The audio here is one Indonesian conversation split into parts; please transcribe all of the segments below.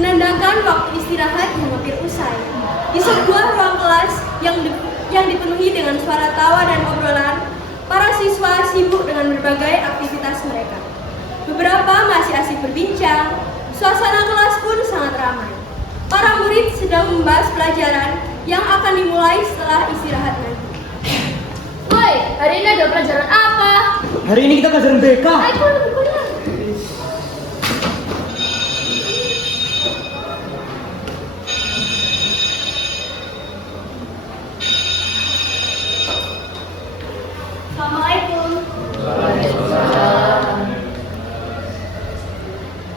menandakan waktu istirahat yang hampir usai. Di sebuah ruang kelas yang dipenuhi dengan suara tawa dan obrolan, para siswa sibuk dengan berbagai aktivitas mereka. Beberapa masih asik berbincang, suasana kelas pun sangat ramai. Para murid sedang membahas pelajaran yang akan dimulai setelah istirahat nanti. Woi, hari ini ada pelajaran apa? Hari ini kita pelajaran BK. Ayo, kuliah. Assalamualaikum.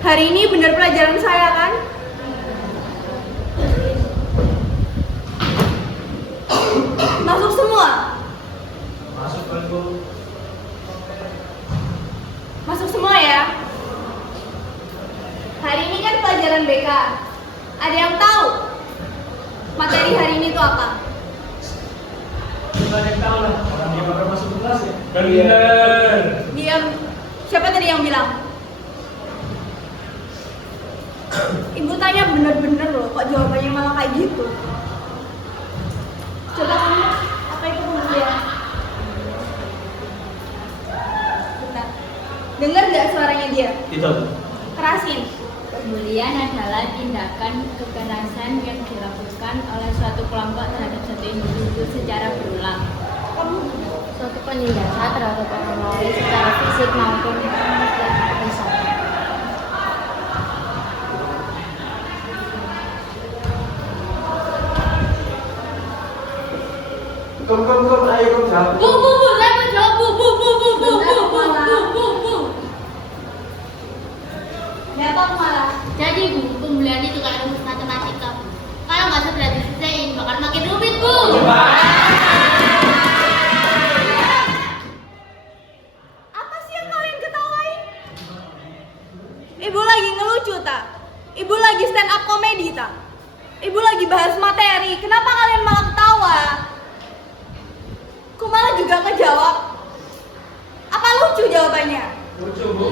Hari ini benar pelajaran saya kan? Masuk semua? Masuk kan, Bu? Masuk semua ya? Hari ini kan pelajaran BK. Ada yang tahu materi hari ini itu apa? Kita ada yang tahu lah. Orang yang bakal masuk ke kelas ya. Bener. Diam. Siapa tadi yang bilang? Ibu tanya bener-bener loh, kok jawabannya malah kayak gitu? Coba kamu, apa itu kemudian? Bentar. Dengar nggak suaranya dia? Itu. Kerasin. Pembulian adalah tindakan kekerasan yang dilakukan oleh suatu kelompok terhadap satu individu secara berulang. Suatu penindasan terhadap orang lain secara fisik maupun secara lisan. Kum, ayo kum jawab. Saya mau jawab Dapat malah. Jadi Bu, pembulian itu kayak rumus matematika. Kalau nggak segera diselesaikan, bakal makin rumit Bu. Apa sih yang kalian ketawain? Ibu lagi ngelucu tak? Ibu lagi stand up komedi tak? Ibu lagi bahas materi. Kenapa kalian malah ketawa? Kok malah juga ngejawab? Apa lucu jawabannya? Lucu, Bu.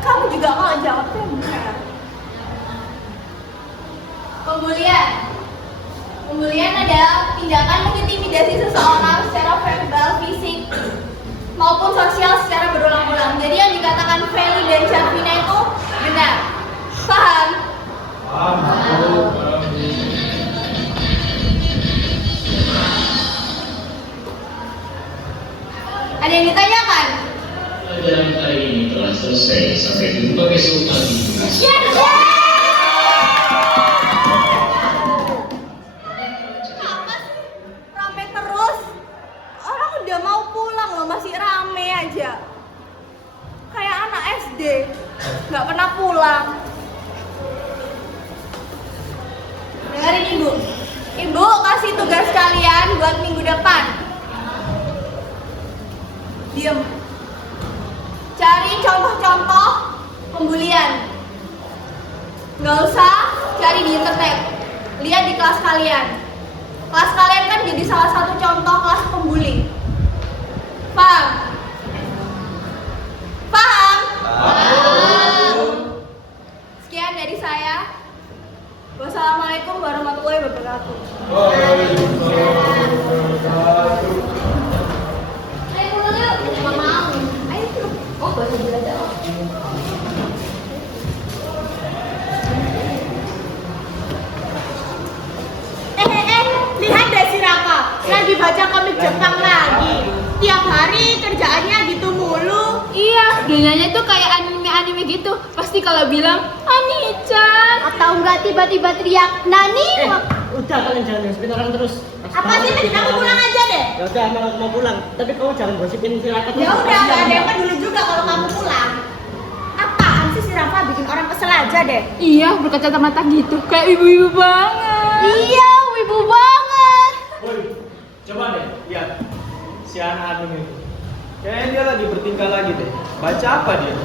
Kamu juga kalau jawab tuh benar. Pembulian adalah tindakan mengintimidasi seseorang secara verbal, fisik, maupun sosial secara berulang-ulang. Jadi yang dikatakan Feli dan Syafina itu benar. Paham? Paham, Bu. Ada yang ditanyakan? Pelajaran kali ini telah selesai. Sampai jumpa besok pagi. Apa sih? Rame terus? Orang udah mau pulang loh, masih rame aja. Kayak anak SD, nggak pernah pulang. Dengerin Ibu. Ibu kasih tugas kalian buat minggu depan. Diem. Cari contoh-contoh pembulian. Nggak usah cari di internet. Lihat di kelas kalian. Kelas kalian kan jadi salah satu contoh kelas pembuli. Paham? Paham? Sekian dari saya. Wassalamualaikum warahmatullahi wabarakatuh. Ayo pulang yuk. Nggak mau. Ayo pulang. Oh, baru belajar. Lihat deh si Raka, lagi baca komik Jepang lagi. Tiap hari kerjaannya gitu mulu. Iya, gayanya tuh kayak anime-anime gitu. Pasti kalau bilang Ani-chan Atau enggak tiba-tiba teriak Nani? Udah kalian jangan sebentar terus. Apa sih, Min? Kamu pulang aja deh. Ya udah, emang aku mau pulang. Tapi kamu jangan gosipin si Raka terus. Ya udah, nggak ada yang peduli juga kalau kamu pulang. Apaan sih si Rafa bikin orang kesel aja deh. Iya, berkacamata gitu. Kayak ibu-ibu banget. Iya, wibu banget. Woi, coba deh lihat si anak Anung itu. Kayaknya dia lagi bertingkah lagi deh. Baca apa dia?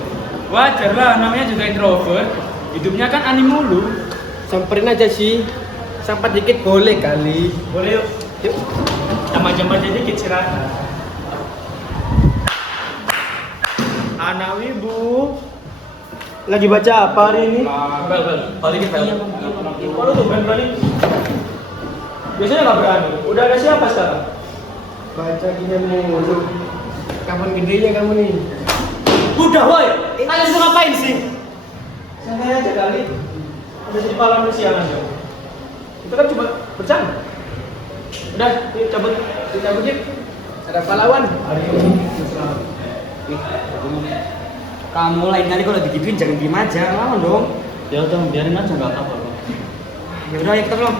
Wajar lah, namanya juga introvert. Hidupnya kan anime mulu. Samperin aja sih. Sampai dikit boleh kali. Boleh yuk. Yuk. Jam-jam aja dikit si Raka. Anak wibu. Lagi baca apa hari ini? Balikin Bel. Kalau tuh berani. Biasanya nggak berani. Udah ada siapa sekarang? Baca gini mulu. Kapan gedenya kamu nih? Udah woi. Kalian mau ngapain sih? Santai aja kali. Udah jadi pahlawan siang aja. Itu kan cuma bercanda. Udah, yuk cabut. Yuk cabut yuk. Ada pahlawan. Kamu lain kali kalau digituin jangan diem aja, lawan dong. Ya udah, biarin aja nggak apa-apa. Ya udah, ayo kita belum.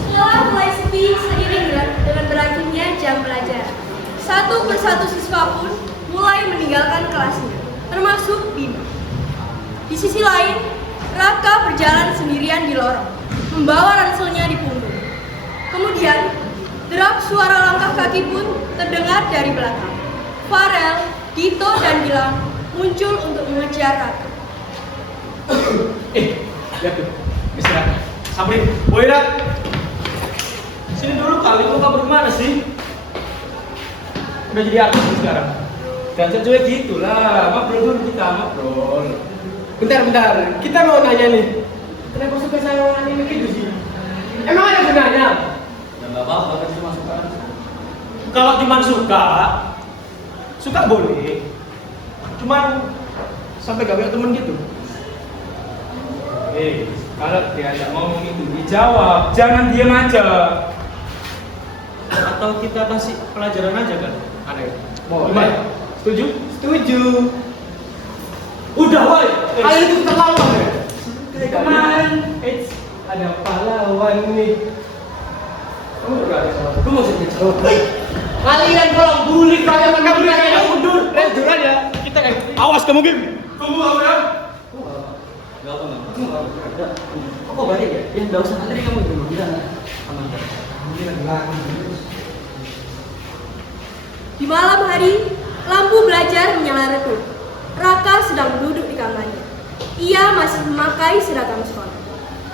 Sekolah mulai sepi seiring dengan berakhirnya jam pelajaran. Satu persatu siswa pun mulai meninggalkan kelasnya, termasuk Bima. Di sisi lain, Raka berjalan sendirian di lorong, membawa ranselnya di punggung. Kemudian, derap suara langkah kaki pun terdengar dari belakang. Farel, Dito, dan Gilang muncul untuk mengejar Raka. Lihat tuh, istirahat. Sampai, woi Rak. Sini dulu kali, kok kabur kemana sih? Udah jadi artis sekarang. Dan cuek gitulah, ngobrol dulu kita, ngobrol. Bentar. Kita mau nanya nih. Kenapa suka sama anime gitu sih? Emang ada gunanya? Ya nggak apa-apa, kan cuma suka. Kalau cuma suka boleh. Cuman sampai gak punya temen gitu. Kalau diajak ngomong itu dijawab, jangan diam aja. Atau kita kasih pelajaran aja kan? Ada. Gimana? Setuju? Setuju. Udah woi. Kalian itu terlalu ya? Kayak Kemarin, ada pahlawan nih. Kamu udah ada sama. Gue mau jadi cowok. Kalian kalau bully kalian kamu kayak mundur. Mundur aja. Kita kan. Awas kamu Bim. Kamu apa? Enggak apa. Kok balik ya? Ya nggak usah, nanti kamu dulu kita aman kan. Di malam hari, lampu belajar menyala redup. Raka sedang duduk di kamarnya. Ia masih memakai seragam sekolah.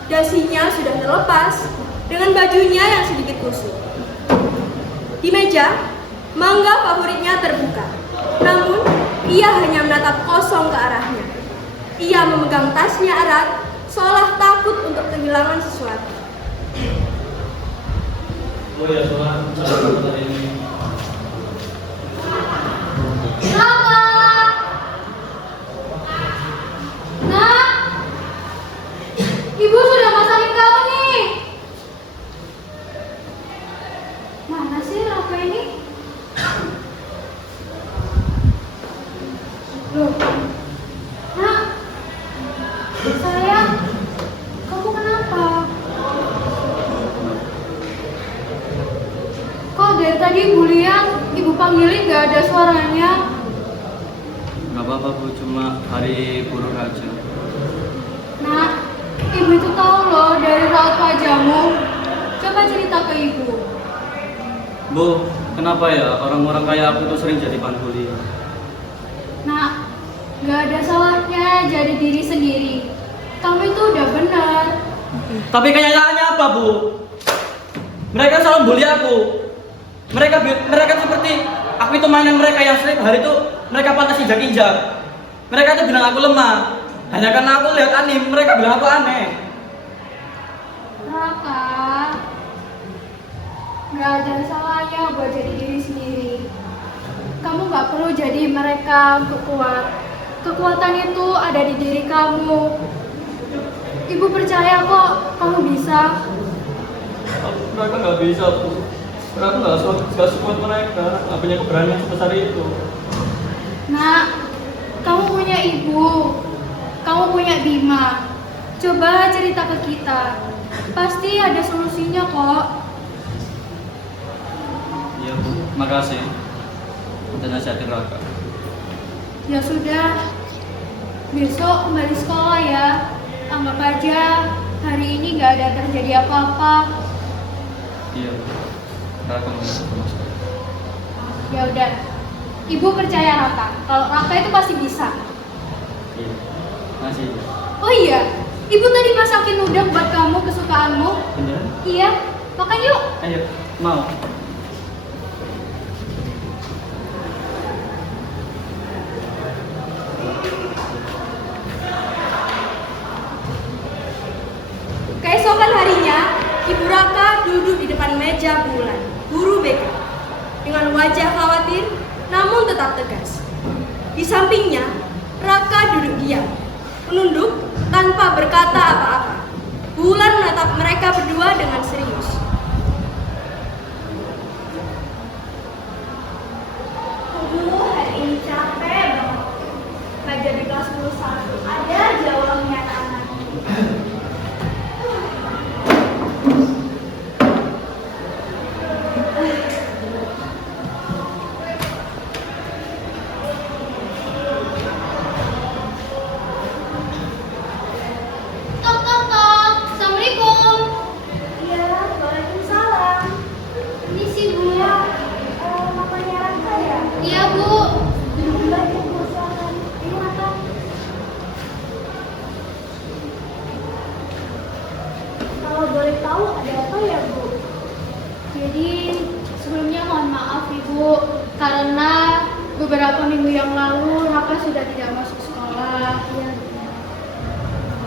Dasinya sudah terlepas dengan bajunya yang sedikit kusut. Di meja, mangga favoritnya terbuka. Namun, ia hanya menatap kosong ke arahnya. Ia memegang tasnya erat, seolah takut untuk kehilangan sesuatu. Oh ya, soalnya hari ini. Nak, ibu sudah masakin kamu nih. Mana sih Raka ini? Loh, Nak, sayang, kamu kenapa? Kok dari tadi Ibu Liang, Ibu panggilin gak ada suaranya? Nggak apa-apa Bu, cuma hari buruk aja. Nak, Ibu itu tahu loh dari raut wajahmu. Coba cerita ke Ibu. Bu, kenapa ya orang-orang kayak aku tuh sering jadi bahan bully? Nak, gak ada salahnya jadi diri sendiri. Kamu itu udah benar. Tapi kenyataannya apa Bu? Mereka selalu bully aku. Mereka seperti aku itu mainan mereka yang setiap hari itu mereka pantas injak-injak. Mereka tuh bilang aku lemah. Hanya karena aku lihat anime, mereka bilang aku aneh. Raka, gak ada salahnya buat jadi diri sendiri. Kamu gak perlu jadi mereka untuk kuat. Kekuatan itu ada di diri kamu. Ibu percaya kok kamu bisa. Mereka nggak bisa Bu. Mereka nggak sekuat mereka. Nggak punya keberanian sebesar itu. Nak, kamu punya ibu. Kamu punya Bima. Coba cerita ke kita. Pasti ada solusinya kok. Iya Bu, makasih. Udah nasihatin Raka. Ya sudah, besok kembali sekolah ya. Anggap aja hari ini gak ada terjadi apa-apa. Iya Bu, Raka mau masuk. Ya udah, Ibu percaya Raka. Kalau Raka itu pasti bisa. Iya, masih. Oh iya, Ibu tadi masakin udang buat kamu kesukaanmu. Beneran? Iya, makan yuk. Ayo, mau. duduk di depan meja Bulan, guru BK, dengan wajah khawatir namun tetap tegas. Di sampingnya, Raka duduk diam, menunduk tanpa berkata apa-apa. Bulan menatap mereka berdua dengan serius. Aduh, hari ini capek banget. Ngajar di kelas 11, ada aja ulangnya anak-anak. Assalamualaikum. Iya, waalaikumsalam. Ini sih Bu. Mamanya Raka ya? Iya Bu. Baik, Bu, silakan. Ini Raka. Kalau boleh tahu ada apa ya, Bu? Jadi sebelumnya mohon maaf Ibu karena beberapa minggu yang lalu Raka sudah tidak masuk sekolah. Iya.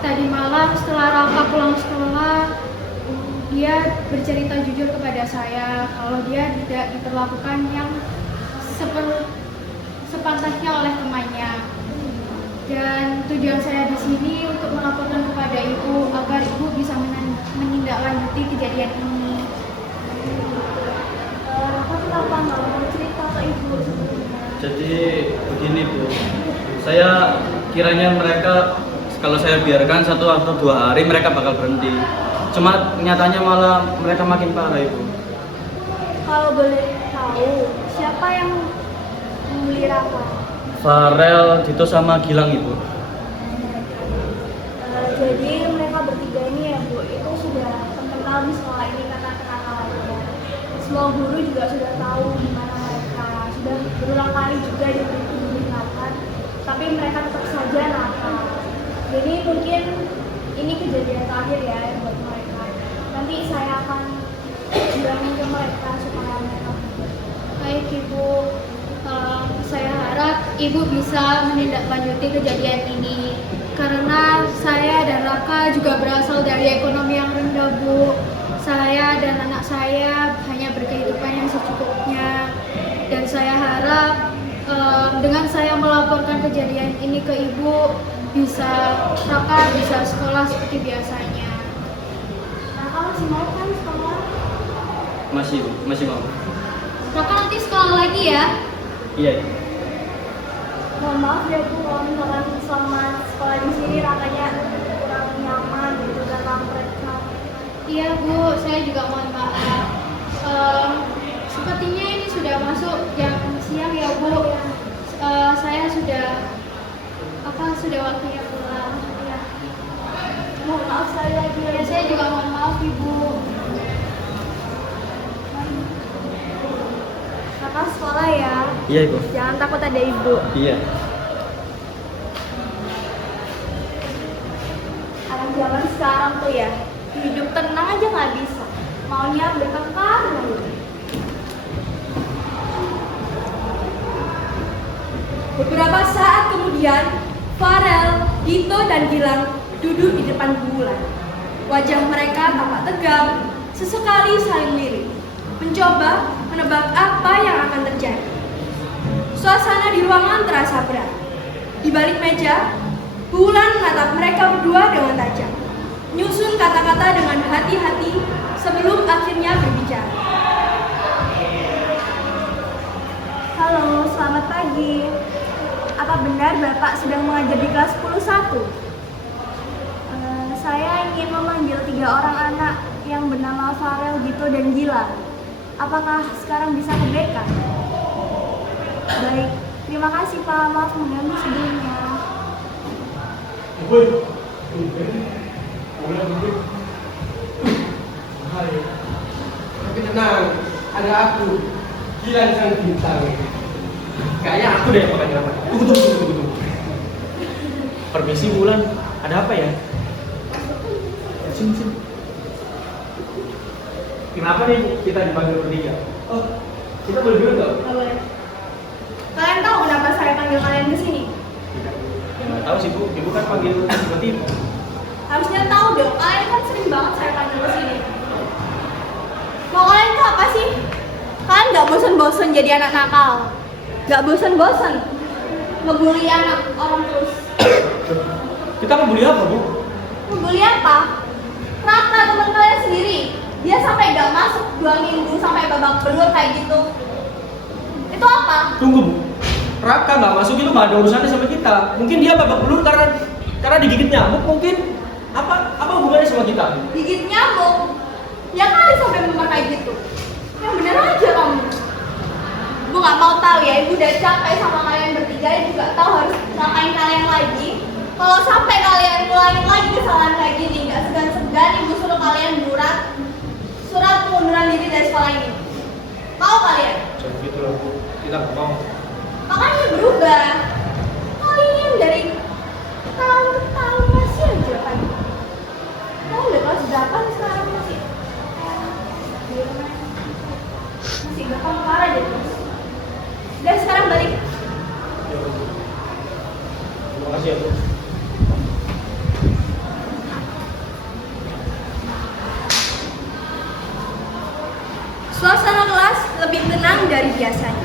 Tadi malam setelah Raka pulang sekolah, dia bercerita jujur kepada saya kalau dia tidak diperlakukan yang sepantasnya oleh temannya. Dan tujuan saya di sini untuk melaporkan kepada Ibu agar Ibu bisa menindaklanjuti kejadian ini. Raka kenapa nggak mau cerita ke Ibu sebelumnya? Jadi begini Bu, saya kiranya mereka kalau saya biarkan 1 atau 2 hari mereka bakal berhenti. Cuma nyatanya malah mereka makin parah Ibu. Kalau boleh tahu, siapa yang membeli Raka? Farel, Dito sama Gilang Ibu. Jadi mereka bertiga ini ya Bu, itu sudah terkenal di sekolah ini karena kenakalannya. Semua guru juga sudah tahu di mana mereka. Sudah berulang kali juga diberi peringatan, tapi mereka tetap saja nakal. Jadi mungkin ini kejadian terakhir ya buat mereka. Nanti saya akan bilangin ke mereka supaya mereka Baik Ibu, saya harap Ibu bisa menindaklanjuti kejadian ini karena saya dan Raka juga berasal dari ekonomi yang rendah Bu. Saya dan anak saya hanya berkehidupan yang secukupnya dan saya harap dengan saya melaporkan kejadian ini ke Ibu Raka bisa sekolah seperti biasanya. Raka masih mau kan sekolah? Masih mau. Raka nanti sekolah lagi ya. Iya. Mohon maaf ya Bu, kalau misalkan selama sekolah di sini Rakanya kurang nyaman gitu dalam mereka. Iya Bu, saya juga mohon maaf. Sepertinya ini sudah masuk jam siang ya Bu. Saya sudah waktunya pulang. Ya. Mohon maaf sekali lagi Ya, saya juga mohon maaf Ibu. Kakak sekolah ya. Iya Ibu. Jangan takut ada Ibu. Iya. Anak zaman sekarang tuh ya, hidup tenang aja nggak bisa. Maunya bertengkar mulu. Beberapa saat kemudian, Farel, Dito, dan Gilang duduk di depan Bulan. Wajah mereka tampak tegang, sesekali saling lirik, mencoba menebak apa yang akan terjadi. Suasana di ruangan terasa berat. Di balik meja, Bulan menatap mereka berdua dengan tajam, nyusun kata-kata dengan hati-hati sebelum akhirnya berbicara. Halo, selamat pagi. Apa benar Bapak sedang mengajar di kelas 10-1? Saya ingin memanggil 3 orang anak yang bernama Farel, Dito, dan Gilang. Apakah sekarang bisa ke BK? Baik, terima kasih Pak. Maaf mengganggu sebelumnya. Tapi tenang, ada aku, Gilang sang bintang. Kayaknya aku deh yang makan nyelamat. Tunggu. Permisi Bulan, ada apa ya? Sini. Kenapa nih kita dipanggil bertiga? Oh, kita boleh dulu nggak? Nggak boleh. Kalian tahu kenapa saya panggil kalian ke sini? Ya nggak tahu sih Bu, Ibu kan panggil tiba-tiba. Harusnya tahu dong, kalian kan sering banget saya panggil ke sini. bosen-bosen jadi anak nakal. Gak bosen-bosen ngebully anak orang terus. Kita membuli apa, Bu? Ngebully apa? Raka teman kalian sendiri, dia sampai gak masuk 2 minggu sampai babak belur kayak gitu. Itu apa? Tunggu, Bu. Raka nggak masuk itu nggak ada urusannya sama kita. Mungkin dia babak belur karena digigit nyamuk mungkin. Apa hubungannya sama kita? Gigit nyamuk? Ya kali sampai memar kayak gitu. Yang bener aja kamu. Ibu nggak mau tahu ya, ibu udah capek sama kalian bertiga. Ibu nggak tahu harus ngapain kalian lagi. Kalau sampai kalian ngulangin lagi kesalahan kayak gini, nggak segan-segan ibu suruh kalian surat pengunduran diri dari sekolah ini. Mau kalian? Jangan gitu loh, Bu. Kita nggak mau. Makanya berubah. Kalian dari tahun ke tahun masih aja kan. Kamu udah kelas berapa nih sekarang masih? Masih gampang parah deh terus. Udah sekarang balik. Terima kasih ya, Bu. Suasana kelas lebih tenang dari biasanya.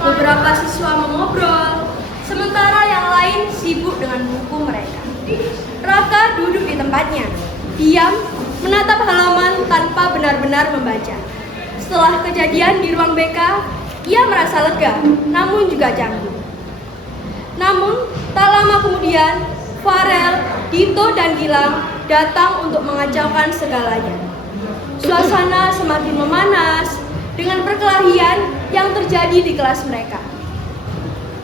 Beberapa siswa mengobrol, sementara yang lain sibuk dengan buku mereka. Raka duduk di tempatnya, diam, menatap halaman tanpa benar-benar membaca. Setelah kejadian di ruang BK, ia merasa lega, namun juga canggung. Namun, tak lama kemudian, Farel, Dito, dan Gilang datang untuk mengacaukan segalanya. Suasana semakin memanas dengan perkelahian yang terjadi di kelas mereka.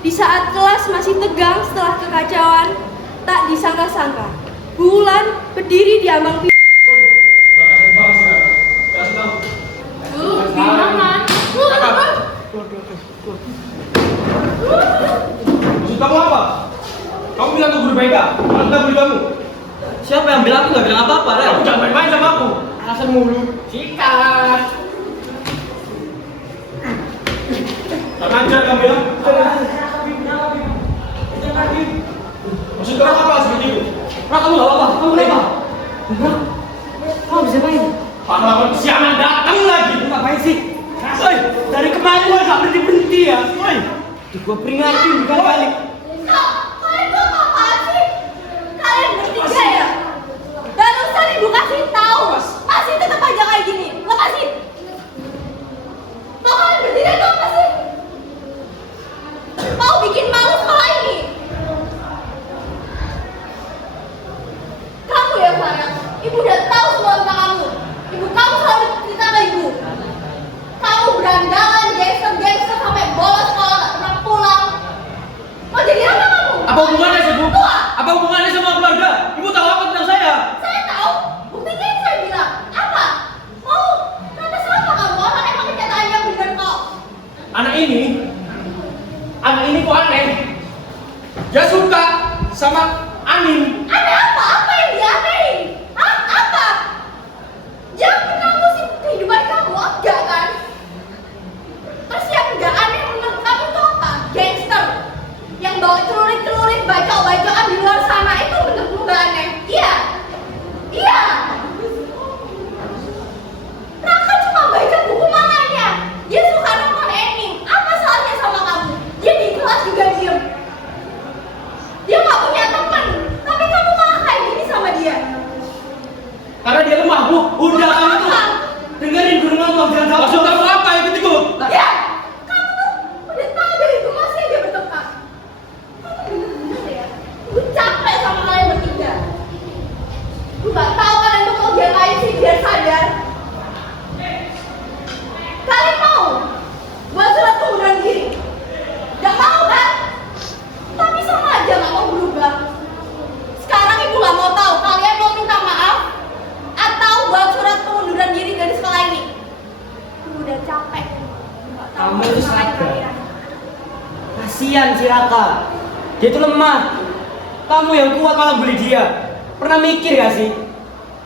Di saat kelas masih tegang setelah kekacauan, tak disangka-sangka, Bulan berdiri di ambang pintu. Gimana? Maksud kamu apa? Kamu bilang ke guru BK, malah kita bully kamu. Siapa yang bilang? Aku nggak bilang apa-apa, Rel. Kamu jangan main-main sama aku. Alasan mulu. Sikat. Tangan ajar kamu bilang. Maksud kamu apa seperti itu? Raka, kamu nggak apa-apa. Kamu kenapa? Kamu bisa main? Pahlawan sialan datang lagi. Ngapain sih? Woi, dari kemarin gua nggak berhenti ya. Woi, Gua peringatin bukan balik. Kalian tuh apaan sih? Kalian bertiga ya? Barusan ibu kasih tahu, masih tetap aja kayak gini. Lepasin. Mau kalian bertiga tuh apa sih? Mau bikin malu sekolah ini? Kamu ya Farel, ibu udah tahu semua tentang kamu. Ibu kamu selalu cerita ke ibu. Kamu berandalan, gangster sampai bolos sekolah gak pernah pulang. Mau jadi apa kamu? Apa hubungannya sih, Bu? Tua. Apa hubungannya sama keluarga? Ibu tahu apa tentang saya? Saya tahu. Buktinya yang saya bilang. Apa? Mau kata sama kamu? Orang emang kenyataan yang benar kok. anak ini kok aneh. Dia suka sama Anin. Aneh apa? Apa yang dianehin? Hah? Apa? Yang pernah musik kehidupan kamu? Enggak kan? Terus yang enggak aneh menurut kamu itu apa? Gangster. Yang bawa celurit-celurit, bacok-bacokan di luar sana itu menurutmu enggak aneh? Iya. Iya. Raka cuma baca buku manganya. Dia suka nonton anime. Apa salahnya sama kamu? Dia di kelas juga diem. Dia nggak punya teman. Tapi kamu malah kayak gini sama dia. Karena dia lemah, Bu. Udah Lemah kamu tuh apa? dengerin guru ngomong jangan salah. Maksud kamu apa? Ikut-ikut. Ya, kamu tuh udah tahu dari itu masih aja bertengkar. Kamu bener-bener ya. Gue capek sama kalian bertiga. Gue nggak tahu kalian tuh mau ngapain sih biar sadar. Kalian mau buat surat pengunduran diri? Gak mau kan? Tapi sama aja nggak mau berubah. Sekarang ibu nggak mau tahu kalian mau minta maaf atau buat surat pengunduran diri dari sekolah ini. Ibu udah capek. Nggak tahu Kamu harus itu ngapain sadar. kalian. Kasihan si Raka. Dia itu lemah. Kamu yang kuat malah bully dia. Pernah mikir gak sih?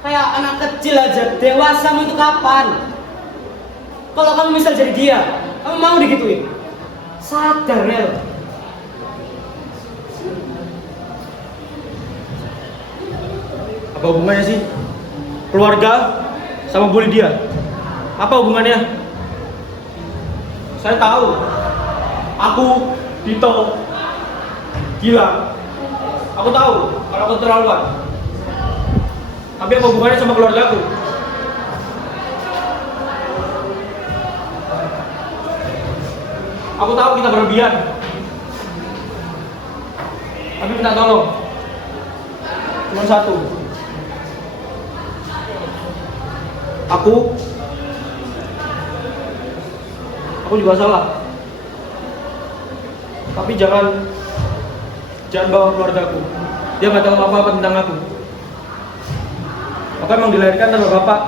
Kayak anak kecil aja, dewasamu itu kapan? Kalau kamu misal jadi dia, kamu mau digituin? Sadar, Rel. Apa hubungannya sih? Keluarga sama bully dia? Apa hubungannya? Saya tahu. Aku, Dito, gila. Aku tahu kalau aku terlaluan. Tapi apa hubungannya sama keluargaku? Aku tahu kita berlebihan. Tapi minta tolong. Cuma satu. Aku juga salah. Tapi jangan bawa keluargaku. Dia nggak tahu apa-apa tentang aku. Aku emang dilahirkan tanpa bapak.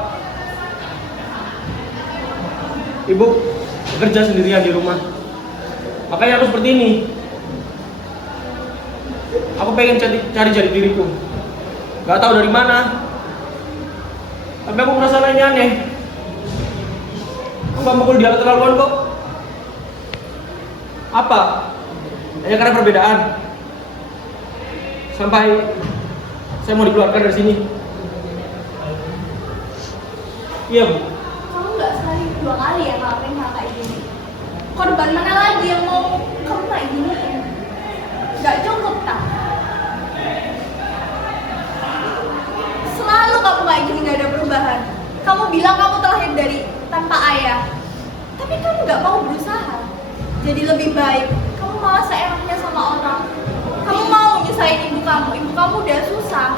Ibu bekerja sendirian di rumah. Makanya aku seperti ini. Aku pengen cari jati diriku. Gak tahu dari mana. Tapi aku merasa lainnya aneh. Aku gak mukul dia keterlaluan kok. Apa? Hanya karena perbedaan. Sampai saya mau dikeluarkan dari sini. Iya, Bu. Kamu nggak sekali 2 kali ya ngelakuin hal kayak gini. Korban mana lagi yang mau kamu kayak gini? Nggak cukup tak? Selalu kamu kayak gini nggak ada perubahan. Kamu bilang kamu terlahir dari tanpa ayah, tapi kamu nggak mau berusaha jadi lebih baik. Kamu malah seenaknya sama orang. Kamu mau nyusahin ibu kamu. Ibu kamu udah susah.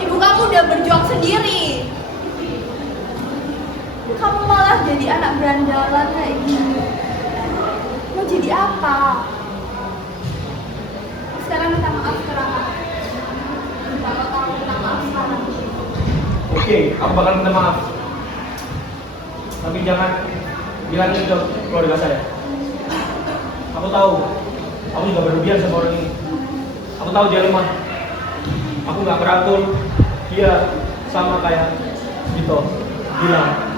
Ibu kamu udah berjuang sendiri. Kamu malah jadi anak berandalan kayak gini. Mau jadi apa? Sekarang minta maaf ke Raka. Kalau kamu minta maaf sekarang. Oke, aku bakal minta maaf. Tapi jangan bilangin ke keluarga saya. Aku tahu, aku juga berlebihan sama orang ini. Aku tahu dia lemah. Aku nggak merangkul dia sama kayak Dito bilang.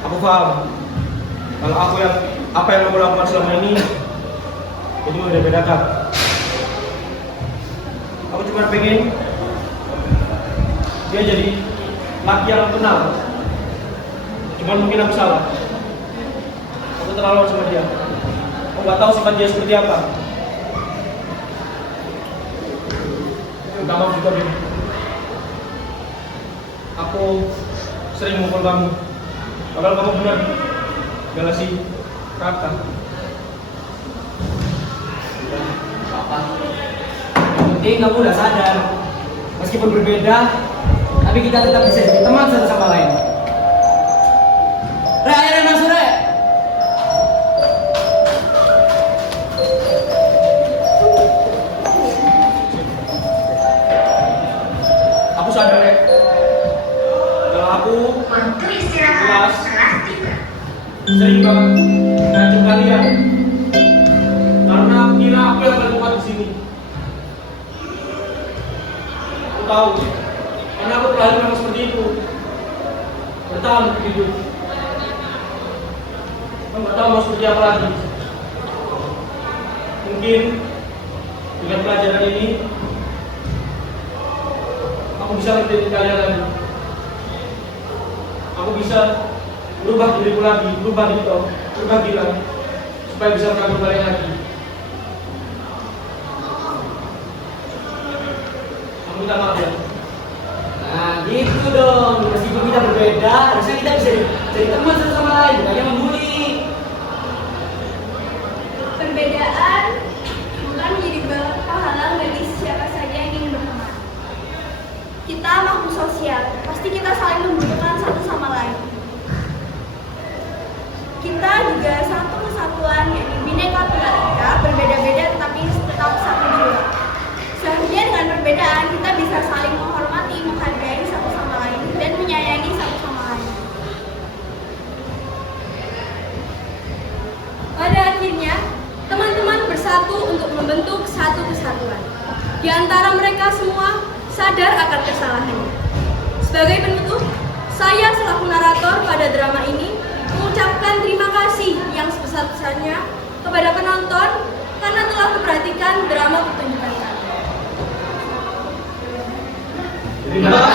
Aku paham kalau apa yang aku lakukan selama ini itu udah bedakan. Aku cuma pengen dia jadi laki yang aku kenal. Cuman mungkin aku salah. Aku terlalu sama dia. Aku nggak tahu sifat dia seperti apa. Minta maaf juga, Bim. Aku sering mukul kamu. Padahal kamu benar. Gak sih, Raka. Apa? Yang penting kamu udah sadar. Meskipun berbeda, tapi kita tetap bisa jadi teman satu sama lain. Re, ayo Re, masuk Re. Aku sadar, Rek. Kalau aku jelas sering banget ngajak kalian. Karena aku kira aku yang paling kuat di sini. Aku tahu, karena aku terlahir memang seperti itu. Bertahan untuk hidup. Aku nggak tahu mau seperti apa lagi. Mungkin dengan pelajaran ini aku bisa ngertiin kalian lagi. Aku bisa berubah diriku lagi, berubah Dito, berubah Gilang, supaya bisa berangkat kembali lagi. Aku minta maaf ya. Nah gitu dong, meskipun kita berbeda, harusnya kita bisa jadi teman satu sama lain, bukannya membuli. Perbedaan bukan menjadi penghalang bagi siapa saja yang ingin berteman. Kita makhluk sosial, pasti kita saling membutuhkan satu sama lain. Kita juga satu kesatuan, yaitu Bhinneka Tunggal Ika, berbeda-beda tetapi tetap satu jiwa. Seharusnya dengan perbedaan kita bisa saling menghormati, menghargai satu sama lain, dan menyayangi satu sama lain. Pada akhirnya, teman-teman bersatu untuk membentuk satu kesatuan. Di antara mereka semua sadar akan kesalahannya. Sebagai penutup, saya selaku narator pada drama ini mengucapkan terima kasih yang sebesar-besarnya kepada penonton karena telah memperhatikan drama pertunjukan kami. Terima kasih.